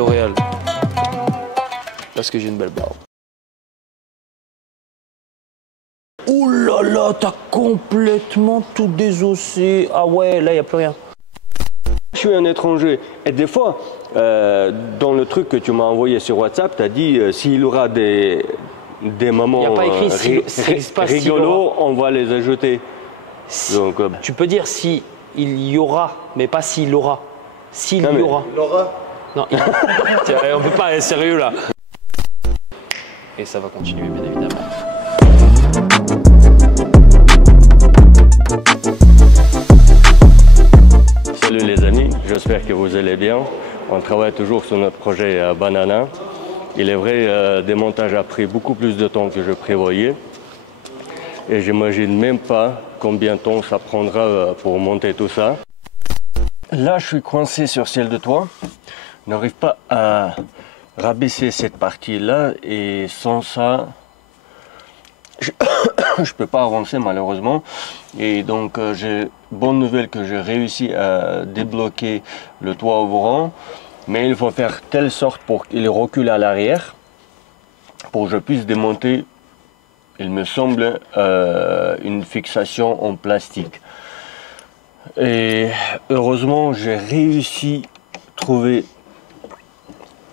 L'Oréal. Parce que j'ai une belle barbe. Ouh là là, t'as complètement tout désossé. Ah ouais, là, il n'y a plus rien. Je suis un étranger. Et des fois, dans le truc que tu m'as envoyé sur WhatsApp, tu as dit s'il y aura des moments Il n'y a pas écrit rigolos, on va les ajouter. Donc, tu peux dire si il y aura, mais pas s'il aura. S'il y aura. Il aura. Non, on peut pas être sérieux là. Et ça va continuer, bien évidemment. Salut les amis, j'espère que vous allez bien. On travaille toujours sur notre projet Banana. Il est vrai, le démontage a pris beaucoup plus de temps que je prévoyais. Et j'imagine même pas combien de temps ça prendra pour monter tout ça. Là, je suis coincé sur ciel de toit. Je n'arrive pas à rabaisser cette partie-là et sans ça, je ne peux pas avancer malheureusement. Et donc, j'ai bonne nouvelle que j'ai réussi à débloquer le toit ouvrant. Mais il faut faire telle sorte pour qu'il recule à l'arrière pour que je puisse démonter, il me semble, une fixation en plastique. Et heureusement, j'ai réussi à trouver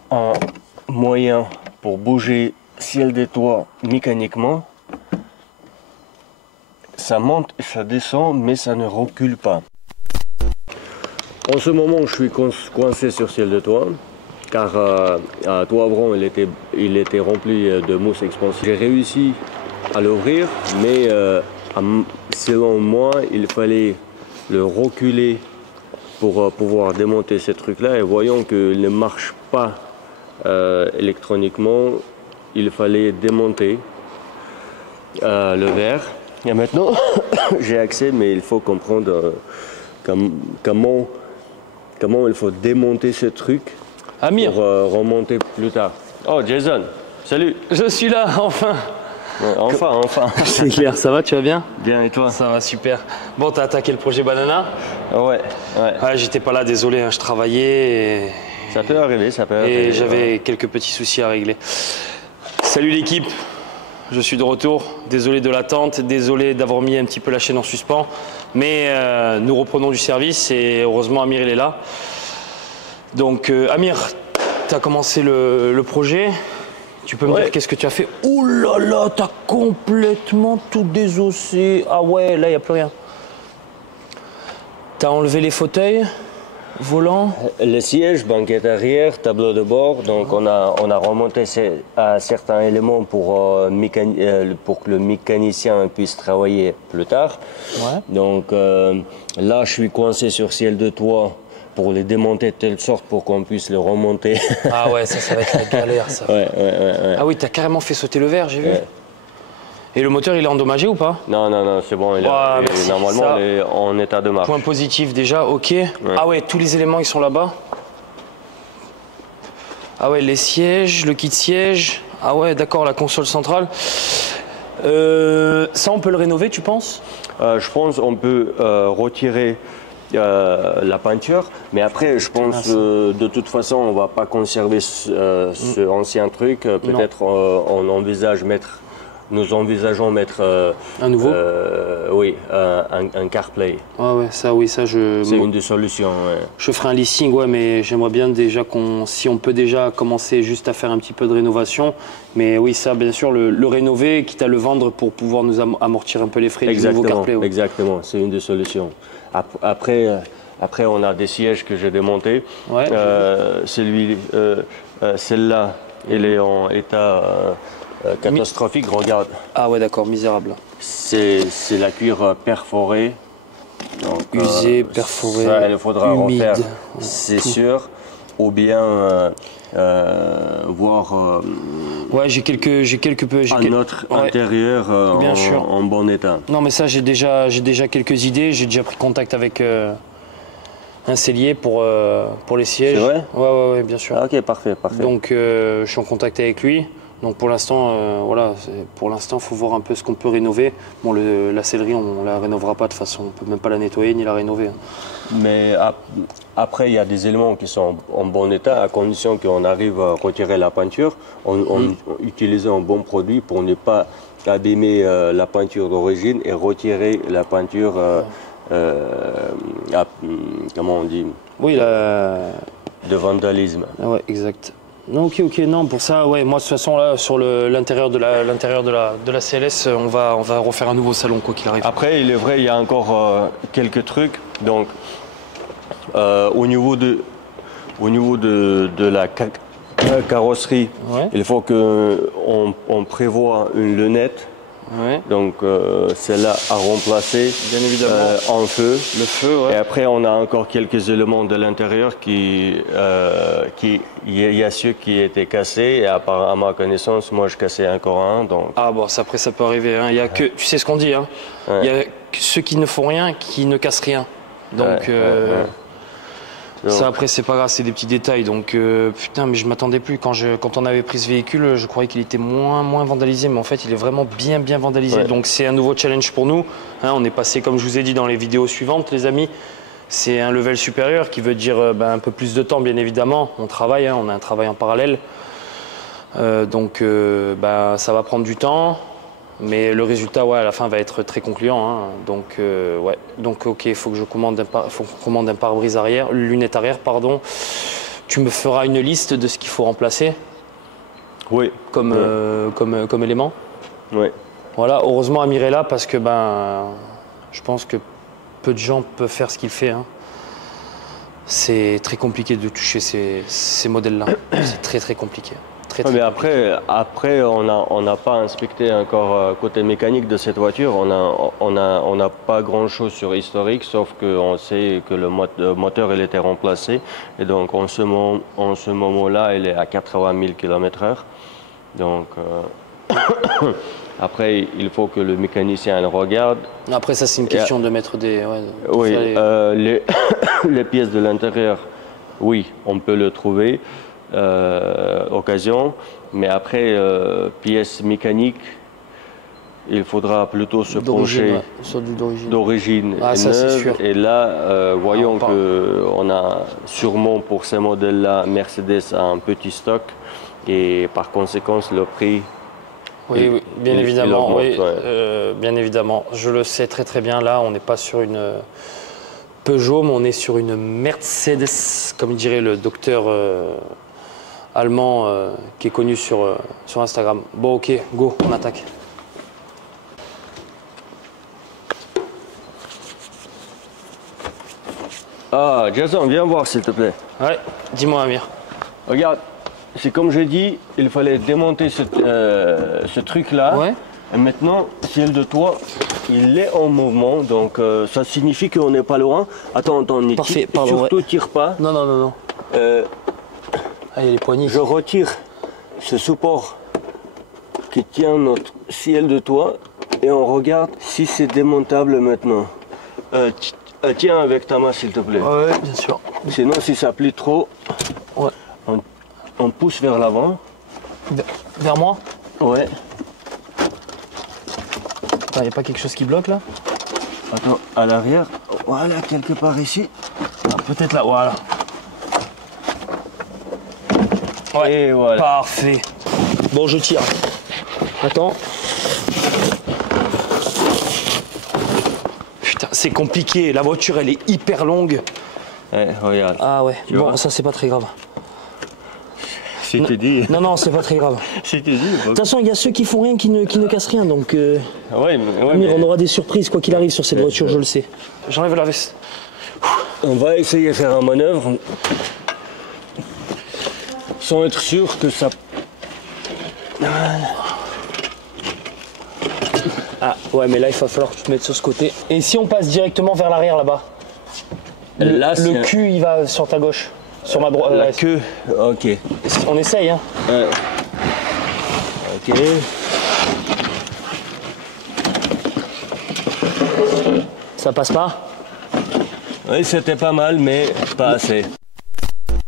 un moyen pour bouger ciel des toits mécaniquement. Ça monte et ça descend, mais ça ne recule pas. En ce moment, je suis coincé sur ciel de toit, car à toit ouvrant, il était rempli de mousse expansive. J'ai réussi à l'ouvrir, mais selon moi, il fallait le reculer pour pouvoir démonter ces trucs-là. Et voyant qu'il ne marche pas électroniquement, il fallait démonter le verre. Et maintenant, j'ai accès, mais il faut comprendre comment il faut démonter ce truc Amir, pour remonter plus tard. Oh, Jason, salut. je suis là, enfin. Ouais, enfin. C'est clair, ça va, tu vas bien? Bien, et toi? Ça va, super. Bon, t'as attaqué le projet Banana? Ouais. Ouais, j'étais pas là, désolé, hein, je travaillais. Ça peut arriver, ça peut arriver. Et j'avais quelques petits soucis à régler. Salut l'équipe, je suis de retour. Désolé de l'attente, désolé d'avoir mis un petit peu la chaîne en suspens. Mais nous reprenons du service et heureusement Amir il est là. Donc Amir, tu as commencé le projet. Tu peux me dire qu'est-ce que tu as fait? Ouh là là, tu as complètement tout désossé. Ah ouais, là il n'y a plus rien. Tu as enlevé les fauteuils, volant? Le siège, banquette arrière, tableau de bord. Donc on a remonté à certains éléments pour que le mécanicien puisse travailler plus tard. Ouais. Donc là, je suis coincé sur ciel de toit pour les démonter de telle sorte pour qu'on puisse le remonter. Ah ouais, ça va être la galère ça. Ouais. Ah oui, tu as carrément fait sauter le verre, j'ai vu. Ouais. Et le moteur, il est endommagé ou pas? Non, c'est bon. Normalement, il est en état de marche. Point positif déjà, ok. Ouais. Ah ouais, tous les éléments, ils sont là-bas. Ah ouais, les sièges, le kit siège. Ah ouais, d'accord, la console centrale. Ça, on peut le rénover, tu penses? Je pense qu'on peut retirer la peinture, mais après, je pense de toute façon, on va pas conserver ce ancien truc. Peut-être nous envisageons mettre un nouveau. Oui, un CarPlay. Ah ouais, ça, c'est une des solutions. Ouais. Je ferai un listing, ouais, mais j'aimerais bien déjà si on peut déjà commencer juste à faire un petit peu de rénovation. Mais oui, ça, bien sûr, le rénover, quitte à le vendre pour pouvoir nous amortir un peu les frais du nouveau CarPlay. Ouais. Exactement, c'est une des solutions. Après, on a des sièges que j'ai démontés. Ouais, celle-là, elle est en état catastrophique, regarde. Ah ouais, d'accord, misérable. C'est la cuir perforée. Donc, usée, perforée, ça, il faudra humide, refaire, c'est sûr. Ou bien voir ouais, notre intérieur en bon état. Non, mais ça, j'ai déjà quelques idées. J'ai déjà pris contact avec un sellier pour les sièges. C'est vrai? Ouais, bien sûr. Ah, ok, parfait. Donc, je suis en contact avec lui. Donc pour l'instant, voilà, pour l'instant, faut voir un peu ce qu'on peut rénover. Bon, la sellerie, on la rénovera pas de toute façon, on peut même pas la nettoyer ni la rénover. Mais après, il y a des éléments qui sont en bon état, à condition qu'on arrive à retirer la peinture, en utilisant un bon produit pour ne pas abîmer la peinture d'origine et retirer la peinture, comment on dit? Oui, de vandalisme. Ah ouais, exact. Non, ok, non, pour ça, ouais, moi de toute façon là, sur l'intérieur de la CLS, on va refaire un nouveau salon quoi qu'il arrive. Après, il est vrai, il y a encore quelques trucs. Donc, au niveau de la carrosserie, Ouais. il faut qu'on prévoit une lunette. Ouais. Donc, celle-là à remplacer Bien évidemment. en feu. Le feu, ouais. Et après, on a encore quelques éléments de l'intérieur il y a ceux qui étaient cassés. Et à ma connaissance, moi, je cassais encore un. Donc... Ah bon, après ça peut arriver. Hein. Il y a que, tu sais ce qu'on dit, hein. Ouais. Il y a que ceux qui ne font rien, qui ne cassent rien. Donc, ça après c'est pas grave, c'est des petits détails. Donc putain, mais je m'attendais plus quand on avait pris ce véhicule, je croyais qu'il était moins vandalisé, mais en fait il est vraiment bien vandalisé. Ouais. Donc c'est un nouveau challenge pour nous. Hein, on est passé, comme je vous ai dit dans les vidéos suivantes, les amis. C'est un level supérieur qui veut dire un peu plus de temps, bien évidemment. On travaille, hein, on a un travail en parallèle. Donc ça va prendre du temps. Mais le résultat, ouais, à la fin, va être très concluant. Hein. Donc, ouais. Donc, ok, il faut que je commande un pare-brise arrière, lunette arrière, pardon. Tu me feras une liste de ce qu'il faut remplacer. Oui. Comme élément. Oui. Voilà. Heureusement, Amir est là parce que je pense que peu de gens peuvent faire ce qu'il fait. Hein. C'est très compliqué de toucher ces modèles-là. C'est très compliqué. Mais après, on n'a pas inspecté encore côté mécanique de cette voiture. On n'a pas grand-chose sur historique, sauf qu'on sait que le moteur il était remplacé. Et donc, en ce moment-là, il est à 80 000 km/h. Donc, après, il faut que le mécanicien le regarde. Après, ça, c'est une question de mettre des... Ouais, oui, les pièces de l'intérieur, oui, on peut le trouver. Occasion, mais après pièces mécaniques, il faudra plutôt se pencher d'origine neuve. Et là, voyons qu'on a sûrement pour ces modèles-là, Mercedes a un petit stock et par conséquent le prix. Oui, bien évidemment. Augmente, oui, bien évidemment. Je le sais très bien. Là, on n'est pas sur une Peugeot, mais on est sur une Mercedes, comme dirait le docteur allemand qui est connu sur Instagram. Bon, ok, go, on attaque. Ah, Jason, viens voir s'il te plaît. Ouais, dis-moi Amir. Regarde, c'est comme j'ai dit, il fallait démonter ce truc-là. Ouais. Et maintenant, ciel de toit, il est en mouvement, donc ça signifie qu'on n'est pas loin. Attends, parfait, pardon, surtout tire pas. Non. Ah, il y a les poignées. Je retire ce support qui tient notre ciel de toit et on regarde si c'est démontable maintenant. Tiens avec ta main s'il te plaît. Ouais, bien sûr. Sinon si ça plie trop, ouais. on pousse vers l'avant. Vers moi? Ouais. Il n'y a pas quelque chose qui bloque là? Attends, à l'arrière. Voilà, quelque part ici. Ah, peut-être là, voilà. Ouais, et voilà. Parfait. Bon, je tire. Attends. Putain, c'est compliqué. La voiture, elle est hyper longue. Ouais, regarde. Ah ouais, tu bon, vois, ça, c'est pas très grave. C'était dit. Non, c'est pas très grave. C'était dit. De toute façon, il y a ceux qui font rien, qui ne cassent rien. Donc, ouais, mais on aura des surprises, quoi qu'il arrive, sur cette voiture, je le sais. J'enlève la veste. On va essayer de faire une manœuvre sans être sûr que ça... Ah, ouais, mais là, il va falloir que tu te mettes sur ce côté. Et si on passe directement vers l'arrière, là-bas? Le cul, il va sur ta gauche. Sur ma droite. La queue, ok. On essaye, hein. Ok. Ça passe pas? Oui, c'était pas mal, mais pas assez.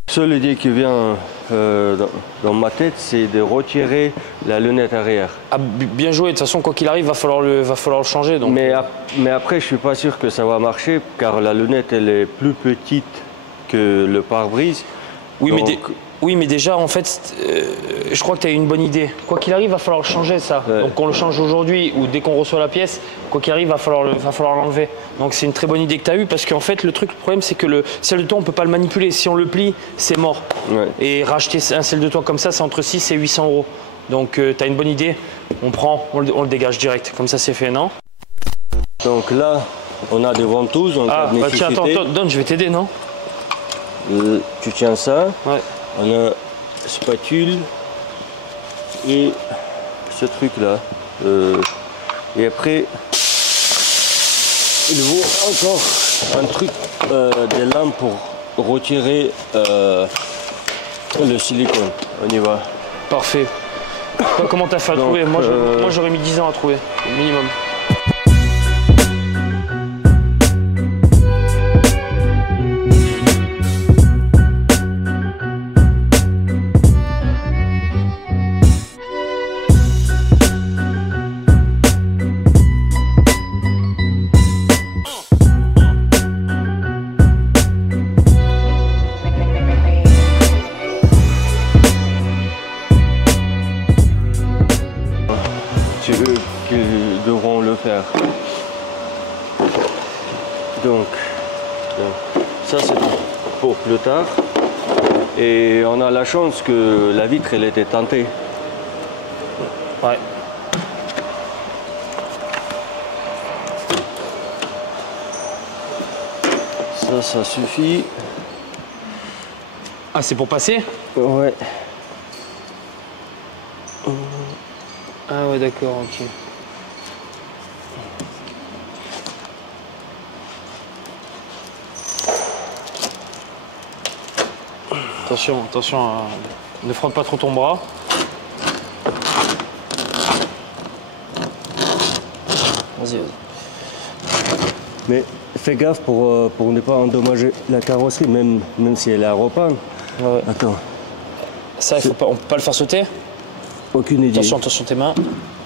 Seule idée qui vient dans ma tête, c'est de retirer la lunette arrière. Ah, bien joué, de toute façon, quoi qu'il arrive, va falloir le changer. Donc. Mais après, je ne suis pas sûr que ça va marcher, car la lunette, elle est plus petite que le pare-brise. Oui, donc... oui, mais déjà, en fait, je crois que tu as une bonne idée. Quoi qu'il arrive, va falloir le changer, ça. Ouais. Donc, qu'on le change aujourd'hui ou dès qu'on reçoit la pièce, quoi qu'il arrive, va falloir l'enlever. Donc, c'est une très bonne idée que tu as eue parce qu'en fait, le problème, c'est que le sel de toit, on ne peut pas le manipuler. Si on le plie, c'est mort. Ouais. Et racheter un sel de toit comme ça, c'est entre 6 et 800 euros. Donc, tu as une bonne idée. On le dégage direct. Comme ça, c'est fait, non? Donc là, on a des ventouses. Ah, bah tiens, attends, donne, je vais t'aider, non? Tu tiens ça. Ouais. On a spatule et ce truc là. Et après, il faut encore un truc, des lames pour retirer le silicone. On y va. Parfait. Toi, comment t'as fait à trouver? Moi, j'aurais mis 10 ans à trouver, au minimum. C'est eux qui devront le faire. Donc ça c'est pour plus tard. Et on a la chance que la vitre elle était teintée. Ouais. Ça suffit. Ah, c'est pour passer? Ouais. Ah ouais, d'accord, ok. Attention, attention, ne frotte pas trop ton bras. Vas-y, vas-y. Mais fais gaffe pour ne pas endommager la carrosserie, même si elle est à repeindre. Ouais. Attends. Ça, on peut pas le faire sauter? Aucune idée. Attention, attention tes mains.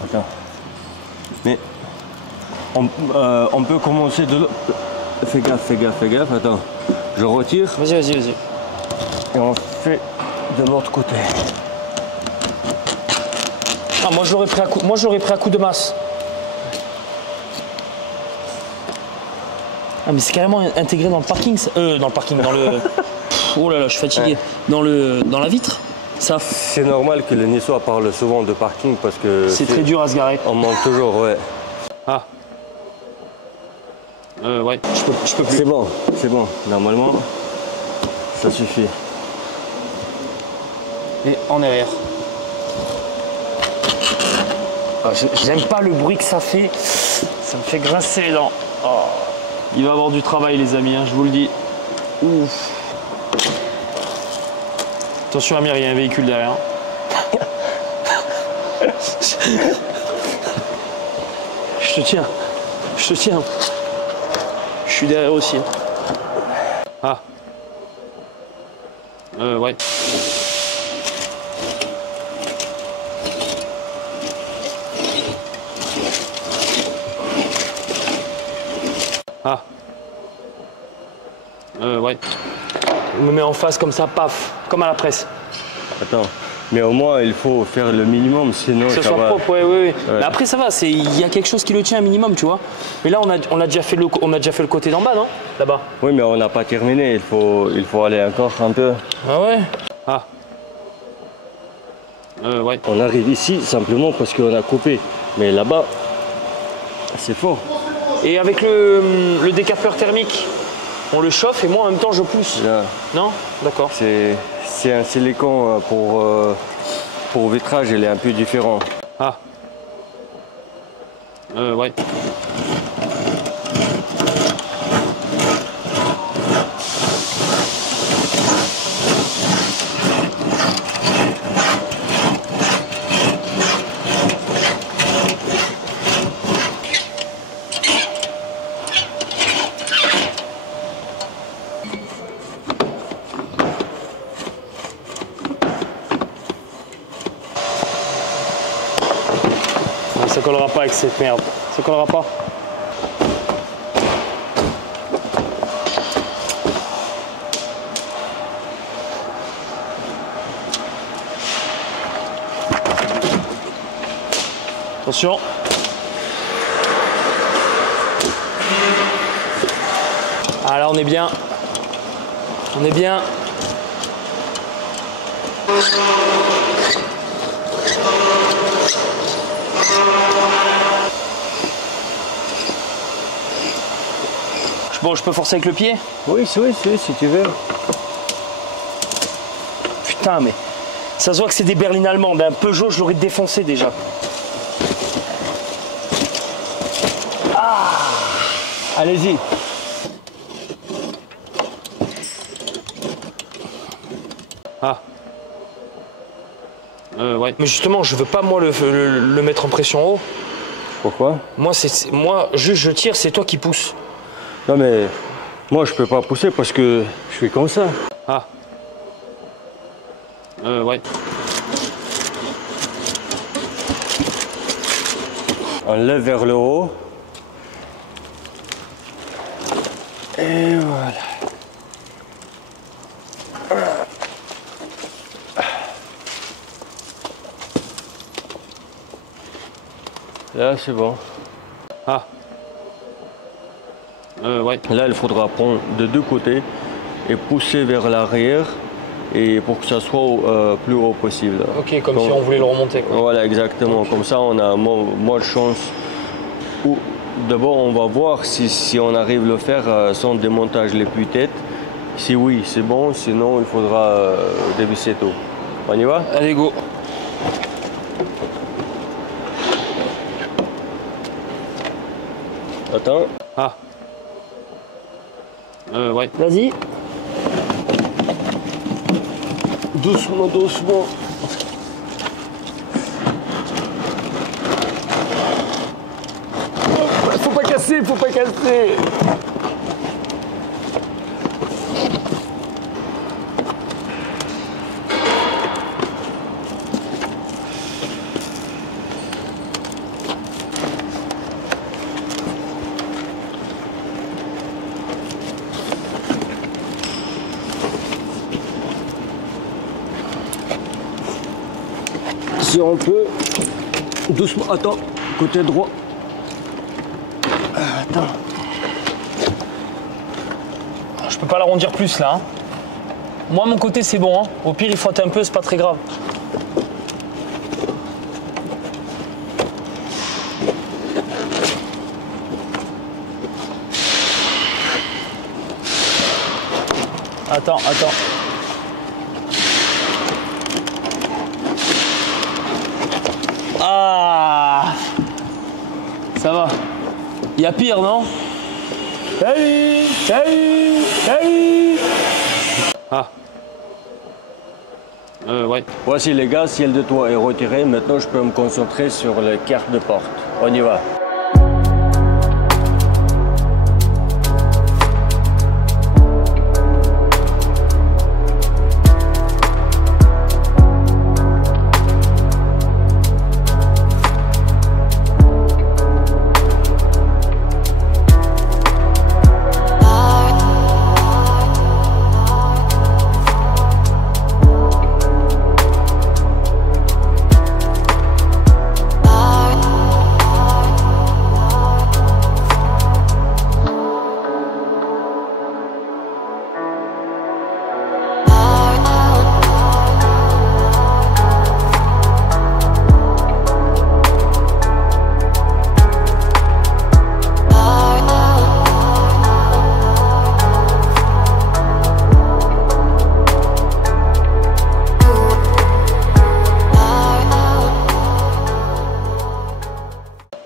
Attends. Mais on peut commencer de l'autre. Fais gaffe, attends. Je retire Vas-y, vas-y, vas-y. et on fait de l'autre côté. Ah, moi je l'aurais pris à coup de masse. Ah, mais c'est carrément intégré dans le parking, dans le... Oh là là, je suis fatigué. Ouais. Dans la vitre, ça. C'est normal que les Niçois parlent souvent de parking parce que... C'est très dur à se garer. On manque toujours, ouais. Ah. Ouais, je peux plus. C'est bon. Normalement, ça suffit. Et en arrière. Ah, j'aime pas le bruit que ça fait. Ça me fait grincer les dents. Oh. Il va y avoir du travail, les amis, hein, je vous le dis. Ouf. Attention, Amir, il y a un véhicule derrière. Je te tiens. Je suis derrière aussi. Ah. Ouais. Ah. Ouais. Je me mets en face comme ça, paf, comme à la presse. Attends, mais au moins il faut faire le minimum, sinon que ça soit propre, ouais. Mais après ça va, il y a quelque chose qui le tient un minimum, tu vois. Mais là on a déjà fait le côté d'en bas, non? Là-bas. Oui, mais on n'a pas terminé, il faut aller encore un peu. Ah ouais? Ah. Ouais. On arrive ici simplement parce qu'on a coupé, mais là-bas, c'est fort. Et avec le décapeur thermique, on le chauffe et moi en même temps je pousse. Là. Non? D'accord. C'est un silicone pour vitrage, il est un peu différent. Ah. Ouais. collera pas avec cette merde. Ça collera pas. Attention. Ah là on est bien. On est bien. Bon, je peux forcer avec le pied? Oui, si tu veux. Putain, mais ça se voit que c'est des berlines allemandes. Un Peugeot, je l'aurais défoncé déjà. Ah! Allez-y. Ah. Ouais. Mais justement, je veux pas moi le mettre en pression haut. Pourquoi? Moi, juste je tire, c'est toi qui pousses. Non mais moi je peux pas pousser parce que je suis comme ça. Ah. Ouais. On lève vers le haut. Et voilà. Là c'est bon. Ah. Ouais. Là il faudra prendre de deux côtés et pousser vers l'arrière et pour que ça soit plus haut possible. Ok, comme si on voulait le remonter, quoi. Voilà, exactement. Okay. Comme ça on a moins de chance. D'abord on va voir si on arrive à le faire sans démontage les puits-têtes. Si oui, c'est bon, sinon il faudra dévisser tout. On y va? Allez, go. Attends. Ah. Ouais. Vas-y. Doucement, doucement. Faut pas casser, faut pas casser. Si on peut, doucement, attends, côté droit. Attends. Je peux pas l'arrondir plus là. Hein. Moi, mon côté, c'est bon. Hein. Au pire, il frotte un peu, c'est pas très grave. Attends. Ah! Ça va. Il y a pire, non? Salut! Ah. Ouais. Voici les gars, ciel de toit est retiré. Maintenant, je peux me concentrer sur les cartes de porte. On y va.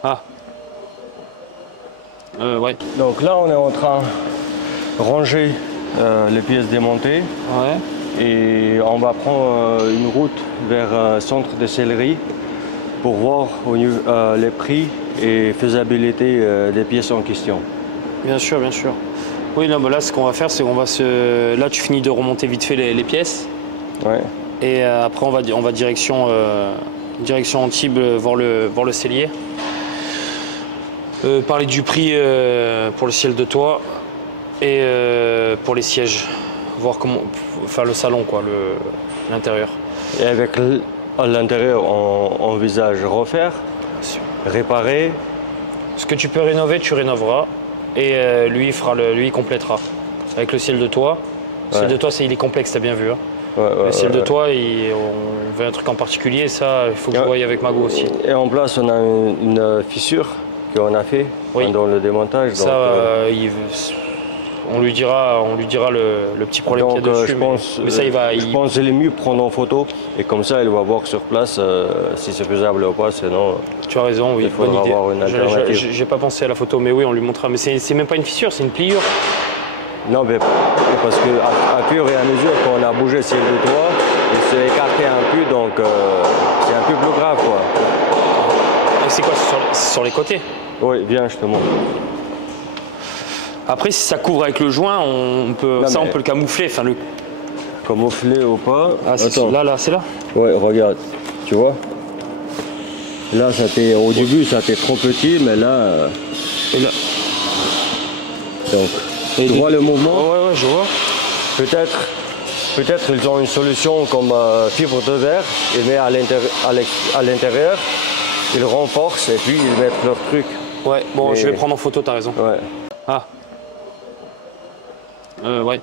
Ah. Ouais. Donc là, on est en train de ranger les pièces démontées. Ouais. Et on va prendre une route vers un centre de sellerie pour voir les prix et faisabilité des pièces en question. Bien sûr. Oui, là, là ce qu'on va faire, c'est qu'on va se... Là, tu finis de remonter vite fait les pièces. Ouais. Et après, on va direction direction Antibes, voir le cellier. Parler du prix pour le ciel de toit et pour les sièges. Voir comment, enfin le salon quoi, l'intérieur. Et avec à l'intérieur, on envisage refaire, réparer. Ce que tu peux rénover, tu rénoveras et lui il complétera. Avec le ciel de toit. Le ciel de toit, il est complexe, t'as bien vu. Hein. Le ciel de toit, on veut un truc en particulier, ça il faut que je voie avec Mago aussi. Et en place, on a une fissure qu'on a fait pendant le démontage. Ça, donc, on lui dira le petit problème qu'il y a dessus. Mais ça, je pense qu'il est mieux prendre en photo et comme ça, il va voir sur place si c'est faisable ou pas. Sinon, tu as raison, oui, il faudra avoir une alternative. J'ai pas pensé à la photo, mais oui, on lui montrera. Mais c'est même pas une fissure, c'est une pliure. Non, mais parce qu'à fur et à mesure qu'on a bougé le ciel de toit, il s'est écarté un peu, donc c'est un peu plus grave, quoi. Et c'est quoi sur les côtés? Oui, viens, je te montre. Après, si ça couvre avec le joint, on peut le camoufler. Enfin, Camoufler ou pas? Ah, c'est là, c'est là. Ouais, regarde, tu vois. Là, au début, ça était trop petit, mais là. Et là. Donc, tu vois le mouvement? Ouais, je vois. Peut-être ils ont une solution comme fibre de verre, ils mettent à l'intérieur, ils renforcent et puis ils mettent leur truc. Ouais, bon, je vais prendre en photo, t'as raison. Ouais. Ah. Ouais.